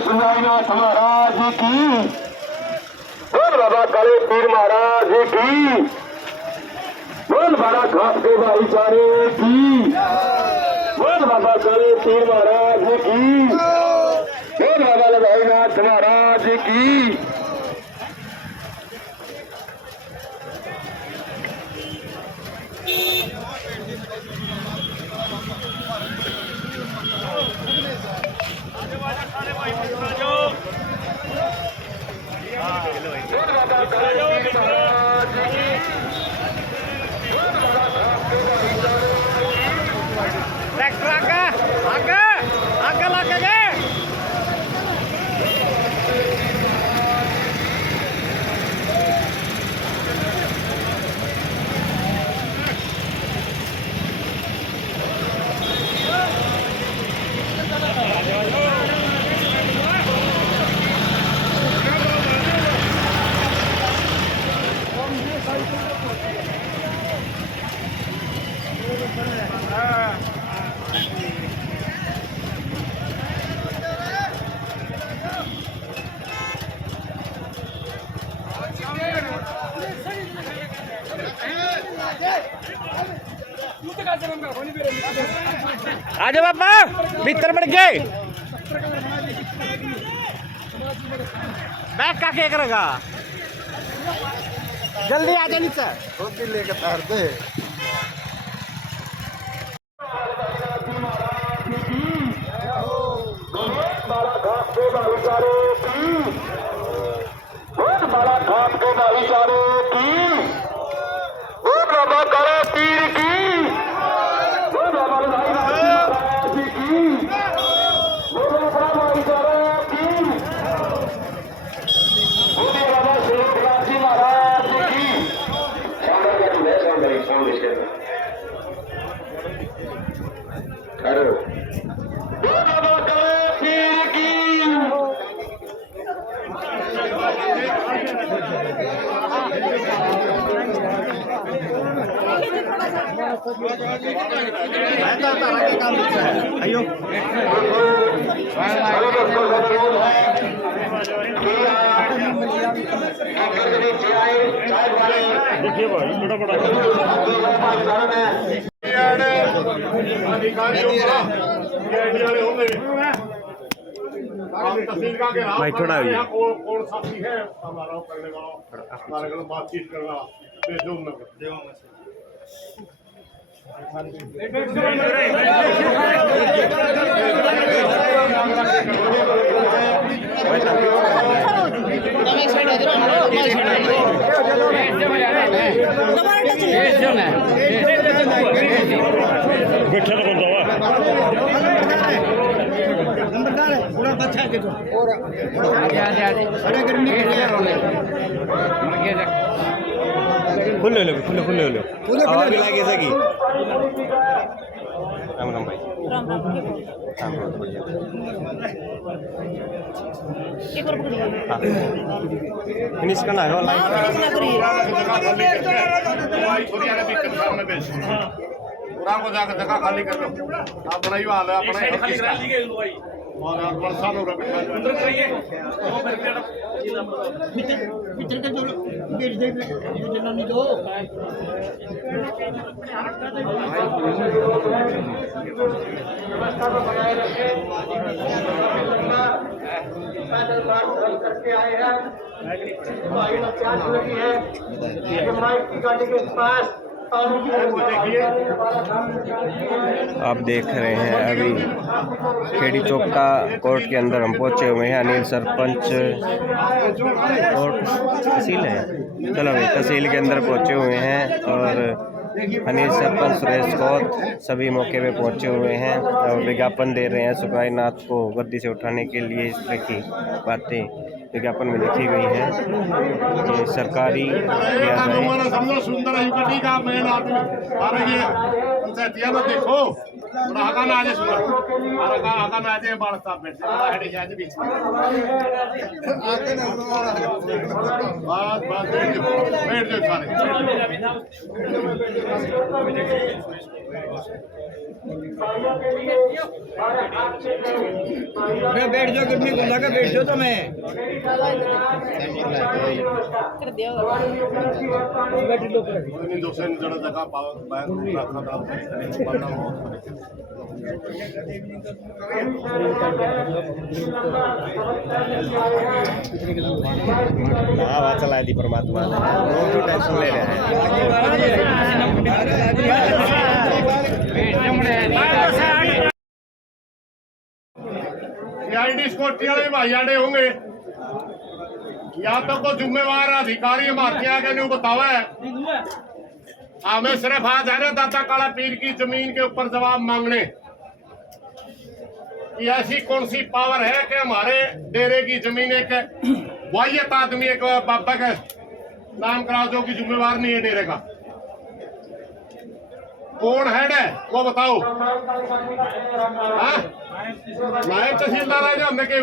सुनाईनाथ महाराज की, बोल बाबा काले पीर महाराज की, बोल बाबा घाट के भाईचारे की, बोल बाबा काले पीर महाराज की, बोल बाबा लभाईनाथ महाराज की। ट्रैक्टर आगे आगे आगे लगे गए। आजा बाबा भीतर बढ़ गए। बैग का क्या करेगा? जल्दी आजा नीचे। रोटी लेके तार दे। बाला घाट के भाईचारे की, बाबा करे पीर की, बाबा महाराज की, बाबा भाईचारे की, बाबा शिवराज महाराज की। बाबा करे पीर की। अयो देखिए भाई बड़ा बड़ा भाई थोड़ा कौन साथी है हमारा करने वाला हमारे को बातचीत करना खुले आवाज लागे सकी। राम राम भाई। राम राम भैया। फिनिश करना है पूरा को जाकर जगह खाली कर लो। अपना ही हाल है अपना और वर्षा हो करके आए हैं माइक की गाड़ी के पास। आप देख रहे हैं अभी खेड़ी चौका कोर्ट के अंदर हम पहुंचे हुए हैं। अनिल सरपंच और तहसील है, चलो भाई तहसील के अंदर पहुंचे हुए हैं और अनिल सरपंच सुरेश कौर सभी मौके पे पहुंचे हुए हैं और विज्ञापन दे रहे हैं सुकाई नाथ को वर्दी से उठाने के लिए। इस तरह की बातें विज्ञापन में लिखी गई है कि सरकारी किया जाए। समझो सुंदर है का मेन आदमी आ रही है देखो थोड़ा हका ना आ जाए सुना और हका ना आ जाए बाल साफ बैठ जाए हेड जाए बीच में बस बस बैठ जाओ सारे बैठ जाओ कितनी गुल्ला का बैठ जाओ तो मैं दोस्तों जरा जगह पाओ बैग रखा था हवा चला दी परमात्मा ने रोज भी टेंशन ले रहे हैं आईडी सिक्योरिटी वाले भाई आड़े होंगे या तो कोई जिम्मेवार अधिकारी हमारे आगे नहीं बतावा है हमें सिर्फ आज है ना दाता काला पीर की जमीन के ऊपर जवाब मांगने कि ऐसी कौन सी पावर है कि हमारे डेरे की जमीन एक वाहियत आदमी एक बाबा का नाम करा जो कि जिम्मेवार नहीं है डेरे का कौन हेड है वो बताओ नायब तहसीलदार है जो हमने के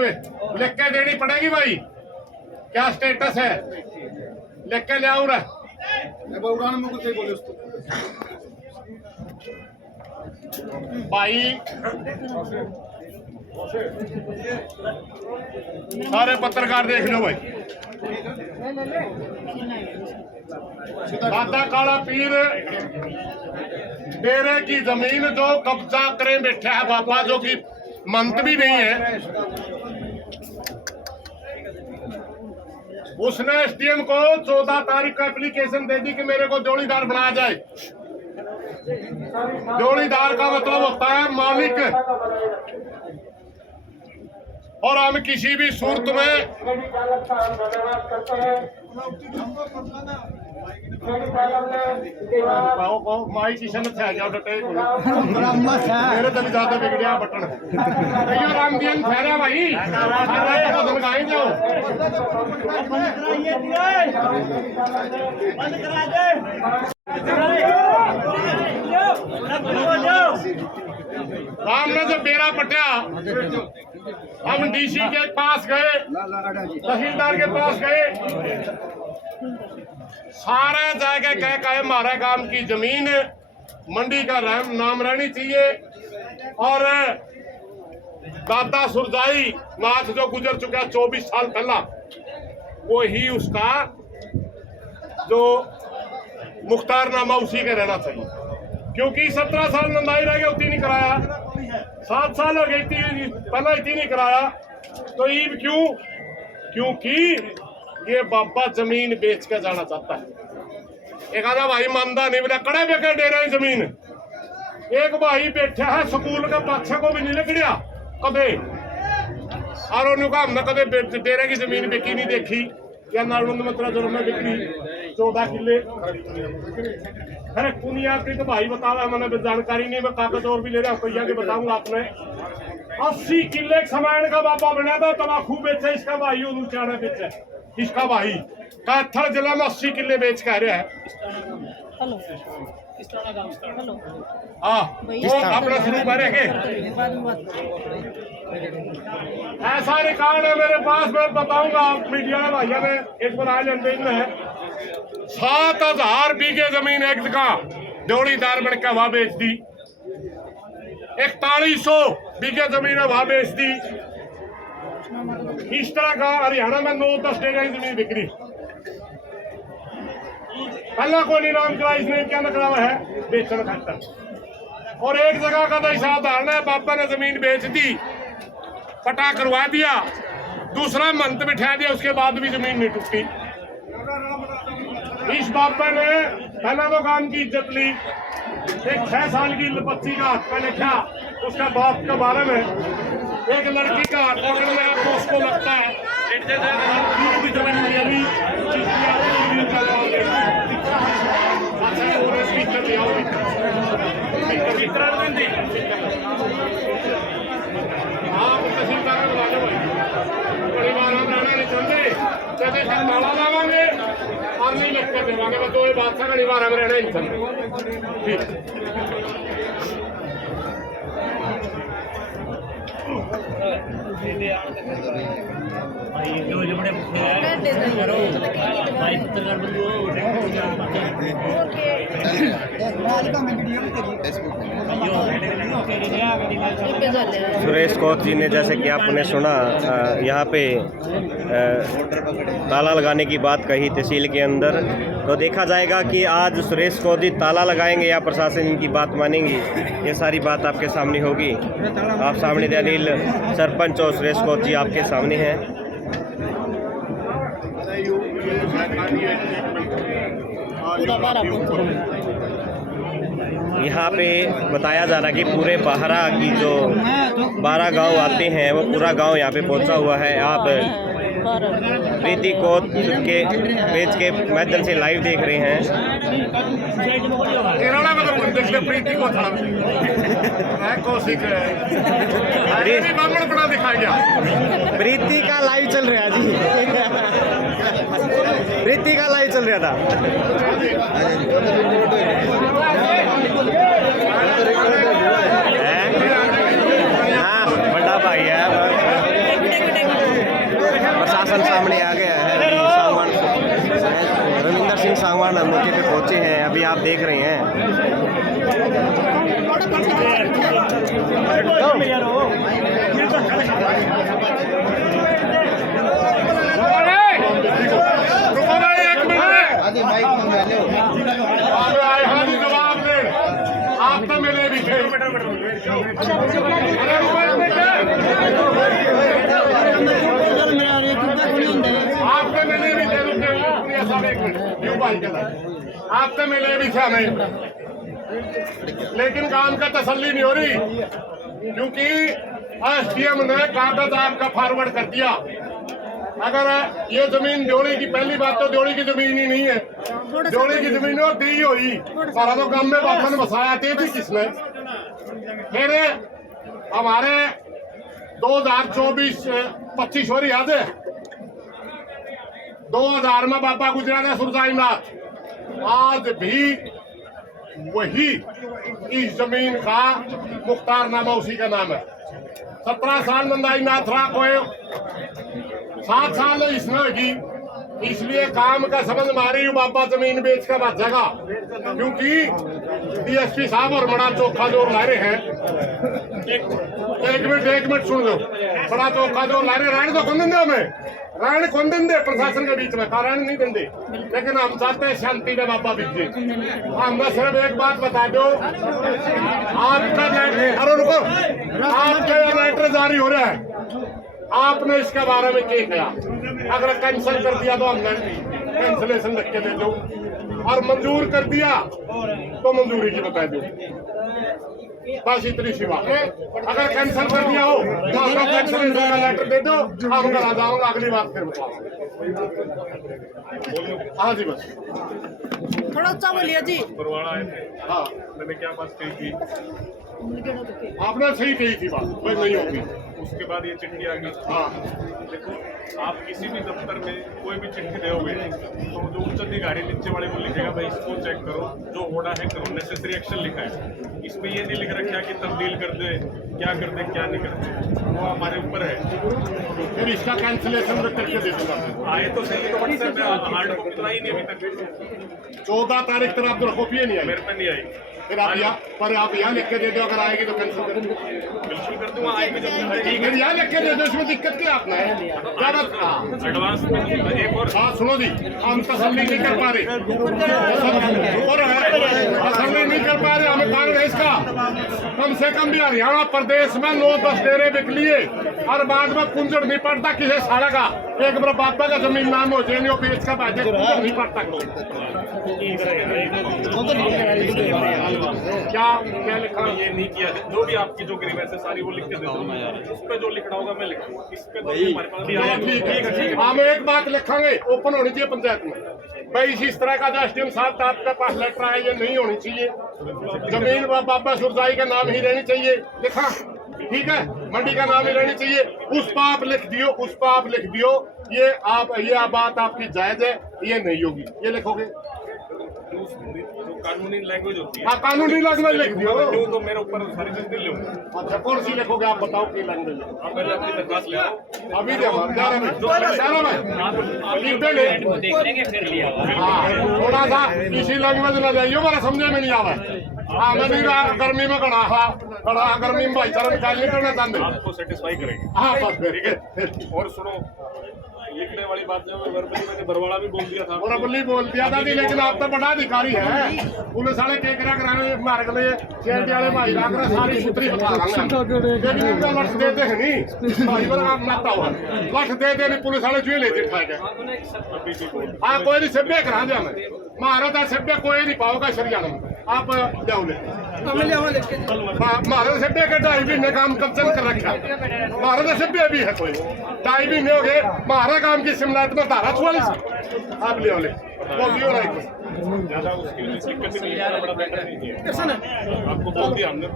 लिख के देनी पड़ेगी भाई क्या स्टेटस है लिख के ले आओ भाई सारे पत्रकार देख लो भाई दादा काला पीर डेरे की जमीन जो कब्जा करे बैठा है बाबा जो कि मंत भी नहीं है उसने एसडीएम को 14 तारीख को एप्लीकेशन दे दी कि मेरे को जोड़ीदार बनाया जाए। जोड़ीदार का मतलब होता है मालिक और हम किसी भी सूरत में माई किशन जाओ मेरे तभी ज्यादा बिगड़िया बटन राम दियन ठहरा भाई धनकाई जाओ राम ने जो बेरा पटिया हम डीसी के पास गए तहसीलदार के पास गए सारे जाके कह कहे हमारे गांव की जमीन मंडी का नाम रहनी चाहिए और दादा सुरजाई नाथ जो गुजर चुका 24 साल पहला वो ही उसका जो मुख्तारनामा उसी का रहना चाहिए क्योंकि 17 साल नंदाई रह गया उतनी नहीं कराया 7 साल हो गई पहला इतनी नहीं कराया तो ईब क्यों क्योंकि ये बाबा जमीन बेच के जाना चाहता है। एक आधा भाई मानदा नहीं बोला कड़े बेके डेरा जमीन एक भाई बैठा है स्कूल के पाछे को भी नहीं निकलिया कदे और हमने कदे डेरे की जमीन बेची नहीं देखी या नालबंद मत्रा जोर में बिक्री 14 किले अरे कुनिया की तो भाई बतावा मैंने जानकारी नहीं मैं कागज और भी ले रहा हूँ भैया के बताऊंगा आपने 80 किले समायन का बाबा बना था तमाकू बेचा इसका भाई चाड़ा बेचा इसका भाई काथड़ जिला में 80 किले बेच कह रहा है हाँ वो अपना शुरू करेंगे ऐसा रिकॉर्ड है मेरे पास मैं बताऊंगा मीडिया में भैया ने एक बार आज अंदेज में है 7000 बीघे जमीन एक जगह जोड़ीदार बन के वहां बेच दी 4100 बीघे जमीन है वहां बेच दी इस तरह का हरियाणा में 9-10 डेरा की जमीन बिक्री पहला को निलाम करा इसने क्या नकरा है बेचन खातर और एक जगह का तो हिसाब धारना है बाबा ने जमीन बेच दी पटा करवा दिया दूसरा मंत बिठा दिया उसके बाद भी जमीन नहीं टूटी इस बाबा ने पहला तो काम की इज्जत ली एक 6 साल की बच्ची का हाथ पे लिखा उसका बाप के बारे में एक लड़की का हाथ पकड़ में आपको उसको लगता है और नहीं लिख कर देवांगे मैं 2 बात घड़ी बार हम रहना ही ठीक सुरेश कोच जी ने, जैसे कि आपने सुना, यहाँ पे ताला लगाने की बात कही तहसील के अंदर, तो देखा जाएगा कि आज सुरेश कोच जी ताला लगाएंगे या प्रशासन इनकी बात मानेंगी, ये सारी बात आपके सामने होगी। आप सामने अनिल सरपंच और सुरेश कोच जी आपके सामने हैं। यहाँ पे बताया जा रहा है कि पूरे बाहरा की जो 12 गांव आते हैं वो पूरा गांव यहाँ पे पहुँचा हुआ है। आप प्रीति कोच के पेज के माध्यम से लाइव देख रहे हैं। प्रीति को प्रीति का लाइव चल रहा जी। प्रीति का लाइव चल रहा था। हाँ, बड़ा भाई है। प्रशासन सामने आ गया है। रविंदर सिंह सांगवान मौके पे पहुंचे हैं, अभी आप देख रहे हैं। आप तो मिले भी थे। आपसे मिले भी थे, आपसे मिले भी थे हमें, लेकिन काम का तसल्ली नहीं हो रही, क्योंकि एसडीएम ने कागज आपका फॉरवर्ड कर दिया। अगर ये जमीन ड्योढ़ी की, पहली बात तो ड्योढ़ी की जमीन ही नहीं है, ड्योढ़ी की जमीन हो दी हुई सारा तो गांव में वापस बसाया थे भी किसने। फिर हमारे 2024-25 हो रही याद है, 2000 में बाबा गुजरा थे सुरजाई नाथ, आज भी वही इस जमीन का मुख्तारनामा उसी का नाम है। 17 साल मंदाई नाथ रहा कोई 7 साल इसमें होगी, इसलिए काम का समझ मारी बाबा जमीन बेच कर बचेगा, क्योंकि डीएसपी साहब और बड़ा चौखा जोर ला रहे हैं। एक मिनट सुन लो, बड़ा चौखा जोर ला रहे, रहने तो कौन देंगे हमें, रहने कौन देंगे प्रशासन के बीच में, कारण नहीं देंगे, लेकिन हम चाहते हैं शांति में बाबा बिजे। हमें सिर्फ एक बात बता दो, आपका अरे रुको, आपका यह लेटर जारी हो रहा है, आपने इसके बारे में क्या किया? अगर कैंसिल कर दिया तो हमने कैंसिलेशन लिख के दे दो, और मंजूर कर दिया तो मंजूरी की बता दो, बस इतनी सी बात है। अगर कैंसिल कर दिया हो तो आपका कैंसिलेशन का लेटर दे दो, हम करा जाऊंगा, अगली बात फिर बताओ। हाँ जी, बस थोड़ा अच्छा बोलिए जी। परवाना आए थे, हाँ मैंने क्या बात कही थी, आपने सही कही थी बात, वही नहीं होगी। उसके बाद ये चिट्ठी आ गई। हाँ देखो, आप किसी भी दफ्तर में कोई भी चिट्ठी दोगे तो जो उच्च अधिकारी नीचे वाले को लिखेगा भाई इसको चेक करो, जो होना है करो, नेसेसरी एक्शन लिखा है। इसमें ये नहीं लिख रखा कि तब्दील कर दे, क्या कर दे क्या नहीं कर दे, वो हमारे ऊपर है। फिर इसका कैंसिलेशन करके दे दूंगा। आए तो सही, तो व्हाट्सएप में हार्ड कॉपी तो आई नहीं अभी तक। 14 तारीख तक आप कॉपी नहीं आई, मेरे पे नहीं आई। फिर आप यहाँ लिख के दे दो, अगर आएगी तो कैंसिल कर दूंगा। बिल्कुल कर दूंगा, आएगी ठीक है, यहाँ लिख के दे दो, इसमें दिक्कत क्या आपने एडवांस एक और। हाँ सुनो जी, हम तसल्ली नहीं कर पा रहे, तसल्ली नहीं कर पा रहे, हमें कांग्रेस का कम से कम भी हरियाणा प्रदेश में 9-10 डेरे बिक लिए, और बाद में कुंजड़ नहीं पड़ता किसी साड़ा का, एक बार बापा का जमीन नाम हो जाए बेच का बाजे कुंजड़ नहीं पड़ता। क्या लिखा, ये नहीं किया, जो भी आपकी जो ग्रीवेंस है सारी वो लिख के दे दो, उस पर जो लिखना होगा मैं लिखूंगा, इस पे तो हमारे पास। हम एक बात लिखेंगे, ओपन होनी चाहिए पंचायत में भाई, इस तरह का जो एसडीएम साहब आपके पास लेटर आया ये नहीं होनी चाहिए, जमीन बाबा सुरजाई का नाम ही रहनी चाहिए लिखा, ठीक है, मंडी का नाम ही रहनी चाहिए, उस पर आप लिख दियो, उस पर आप लिख दियो, ये बात आपकी जायज है, ये नहीं होगी, ये लिखोगे। कानूनी लैंग्वेज होती है। हाँ, कानूनी लैंग्वेज लिख दियो तो मेरे ऊपर सारी चीज नहीं लूंगा। अच्छा, कौन सी लिखोगे आप बताओ की लैंग्वेज? आप पहले अपनी दरखास्त ले आओ। अभी दे देख लेंगे फिर लिया। हाँ, थोड़ा सा इसी लैंग्वेज ना जाइयो, मेरा समझे में नहीं आवा। हाँ, मैं नहीं रहा गर्मी में कड़ा गर्मी में भाईचारा निकाल नहीं करना चाहते। आपको सेटिस्फाई करेंगे। हाँ बस ठीक है। और सुनो, लिखने वाली बात जो वर्बली मैंने बरवाड़ा भी बोल दिया था। वर्बली बोल दिया था जी, लेकिन आप तो बड़ा अधिकारी है। पुलिस वाले के करा कराने मारे के लिए चेंज वाले भाई रात सारी सूत्री बता रहा लेकिन इनका लठ देते हैं नहीं भाई पर आप मारता हुआ लठ देते नहीं, पुलिस वाले जो लेते ठाए गए। हाँ, कोई नहीं सभ्य करा दिया मैं महाराजा सभ्य कोई नहीं पाओगा शरियाना में। आप जाओ ले महाराजा सभ्य के 2.5 महीने काम कब्जन कर रखा। महाराजा सभ्य भी है कोई 2.5 महीने हो गए महाराजा काम की शिमलात में धारा 44 आप ले बोलियो ज्यादा उसकी दिक्कत नहीं है, बड़ा बेटर नहीं है। आपको बोल दिया हमने।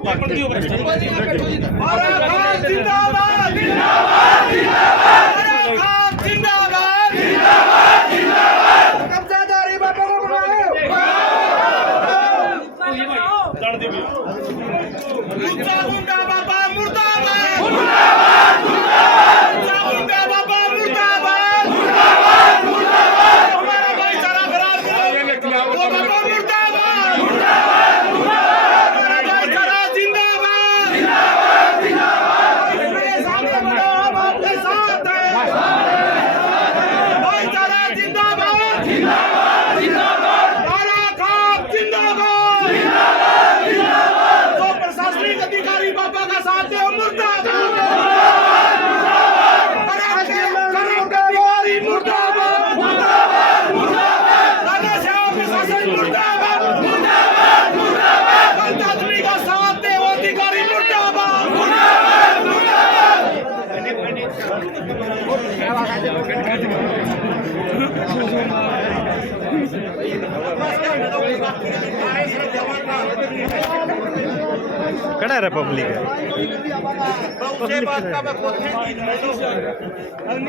कड़ा है पब्लिक है।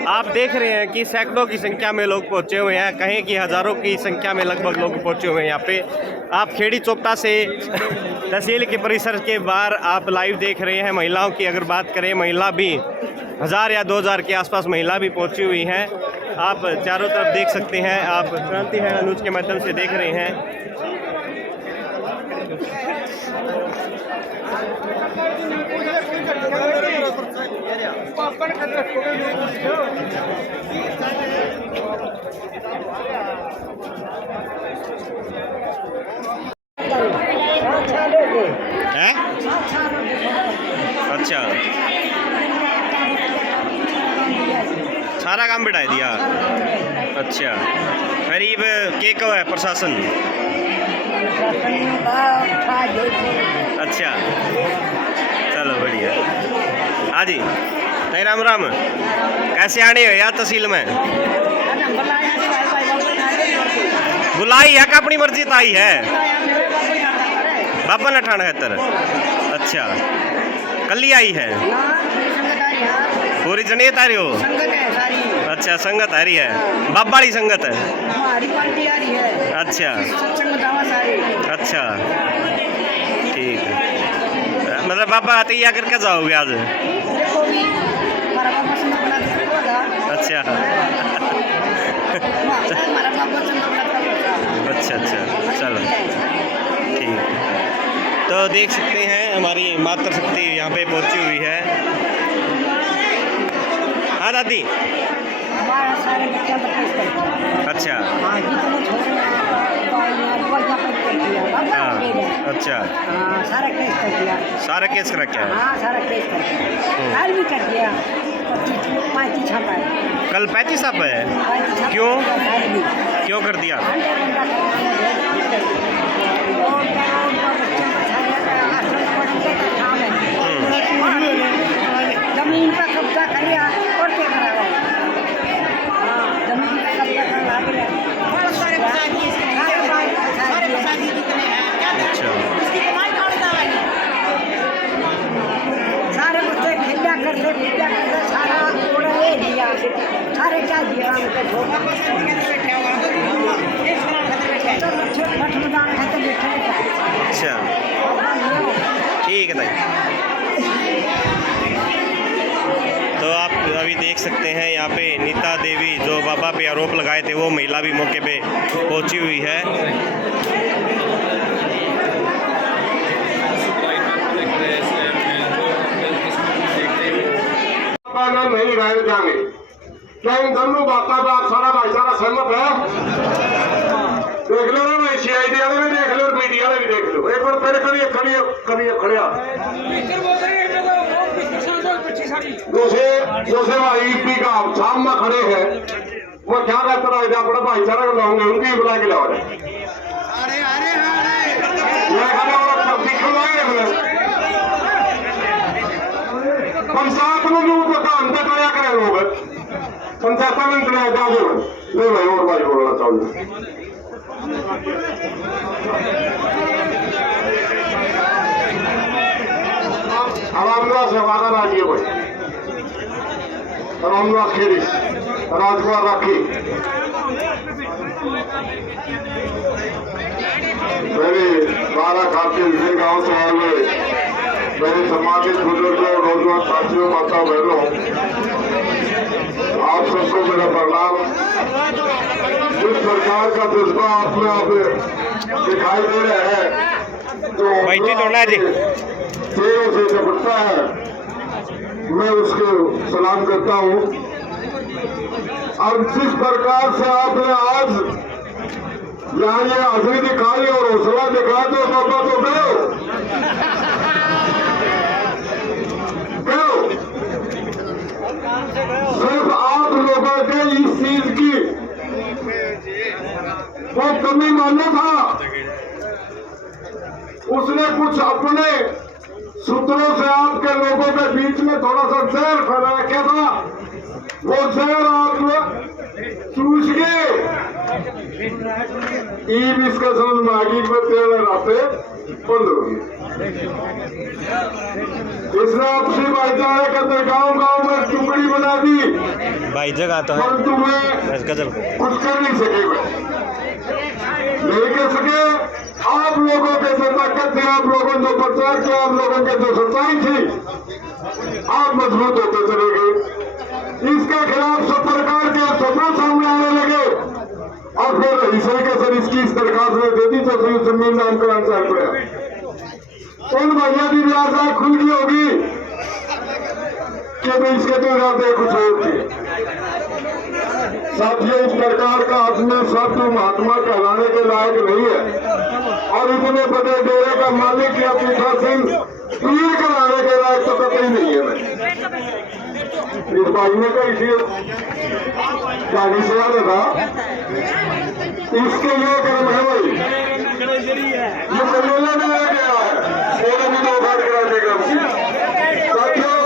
आप देख रहे हैं कि सैकड़ों की संख्या में लोग पहुंचे हुए हैं, कहें कि हज़ारों की संख्या में लगभग लोग पहुंचे हुए हैं यहाँ पे। आप खेड़ी चोपटा से तहसील के परिसर के बाहर आप लाइव देख रहे हैं। महिलाओं की अगर बात करें, महिला भी 1000 या 2000 के आसपास महिला भी पहुंची हुई हैं। आप चारों तरफ देख सकते हैं। आप क्रांति है न्यूज़ के माध्यम से देख रहे हैं। हैं? अच्छा, सारा काम बिठा दिया। अच्छा, करीब के को है प्रशासन? अच्छा, चलो बढ़िया। हाँ जी, नहीं राम राम। कैसे आने हो यार तहसील में? बुलाई है कि अपनी मर्जी तो आई है? बाबा नठान खतर। अच्छा, कल आई है? पूरी जनियत आ रही हो? अच्छा, संगत आ रही है, बाबा वाली संगत है। अच्छा अच्छा, ठीक है। मतलब बाबा तैयार करके जाओगे आज? अच्छा अच्छा अच्छा, चलो ठीक है। तो देख सकते हैं हमारी मातृ शक्ति यहाँ पे पहुँची हुई है। हाँ दादी। अच्छा हाँ, अच्छा सारा केस करा क्या? कल 35 आप है? क्यों क्यों कर दिया? जमीन पर कब्जा कर और क्या करा? जमीन पर कब्जा कर सारे बच्चे खेला करते सारा उड़ा दिया। सारे क्या दिया मठ मैदान खाते बैठे हैं यहाँ पे नीता देवी, जो बाबा पे आरोप लगाए थे, वो महिला भी मौके पे पहुंची हुई है। नहीं रहने जाएंगे। क्या इन दोनों बातों पर आप सारा भाईचारा सहमत है? देख लो ना, CID वाले भी देख लो और मीडिया वाले भी देख लो। एक बार फिर करिए खड़िया दूसरे भाई पी का सामने खड़े हैं, वो क्या कहता रहा है अपना भाईचारा को लाऊंगे, उनकी बुला के लाओ। पंचायत में भी तो काम क्या करे लोग, पंचायत में चलाया जाओ। ले भाई और भाई बोलना चाहूंगा। रामदास है वादा राजी भाई, रामदास खेड़ी राजकुमार राखी मेरे 12 खाते विभिन्न गाँव से आए हुए मेरे समाज के बुजुर्गों, नौजवान साथियों, माता बहनों, आप सबको मेरा प्रणाम। जिस सरकार का जज्बा आप में आप दिखाई दे रहा है, जो चेहरों से झपटता है, मैं उसको सलाम करता हूँ। और जिस प्रकार से आपने आज यहाँ ये हाजिरी दिखाई और हौसला दिखाया, तो बाबा तो गए सिर्फ आप लोगों के इस चीज की वो कमी मालूम था, उसने कुछ अपने सूत्रों से आपके लोगों के बीच में थोड़ा सा जहर फैला रखा था। वो जहर आप चूस के ईब इसका समझ में आगे में तेल लगाते बंद हो गई। इसने आपसी भाईचारे के अंदर गांव में टुकड़ी बना दी। भाई जगह तो है, परंतु वे कुछ कर नहीं सके, नहीं कर सके। आप लोगों के जो ताकत थी, आप लोगों ने जो प्रचार किया, आप लोगों के जो सच्चाई थी, आप मजबूत होते चले गए। इसके खिलाफ सब प्रकार के सबूत सामने आने लगे और फिर इसी के सर इसकी इस दरखास्त में दे दी, तो जमीन नाम का आंसर पड़ा। उन भैया की भी आशा खुल गई होगी कि भाई इसके तो इरादे कुछ और थे। साथियों, इस प्रकार का आदमी शब्द महात्मा कहलाने के लायक नहीं है और इतने बड़े डेरे का मालिक या पीठा सिंह पीर कराने के लायक तो कतई नहीं है। इस भाई ने कही थी गाड़ी से याद था, इसके लिए कर्म है भाई, ये कमेला में आ गया है, सोने में 2 बार करा देगा। साथियों,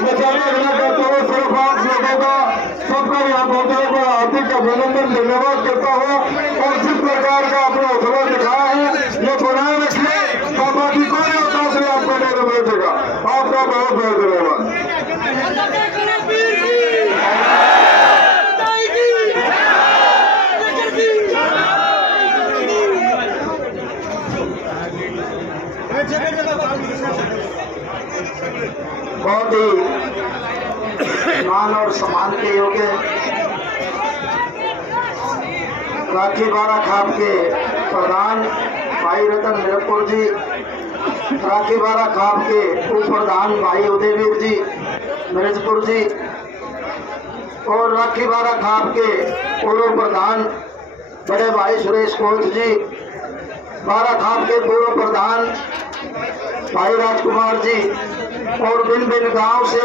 बचाने रखना चाहता हूँ, सिर्फ आप लोगों का सबका यहाँ पहुंचने को हार्दिक अभिनंदन धन्यवाद करता हूँ। और जिस प्रकार का अपना हौसला दिखाया है, ये बनाए रखिए। बाबा की कोई अवकाश नहीं आपको नहीं मिलेगा। आपका बहुत बहुत धन्यवाद। बहुत ही मान और सम्मान के योग्य राखी बारा खाप के प्रधान भाई रतन मिरपुर जी, राखी बारा खाप के उप प्रधान भाई उदयवीर जी मिर्जपुर जी और राखी बारा खाप के पूर्व प्रधान बड़े भाई सुरेश कोच जी, बारा खाप के पूर्व प्रधान भाई राजकुमार जी और भिन्न भिन्न गांव से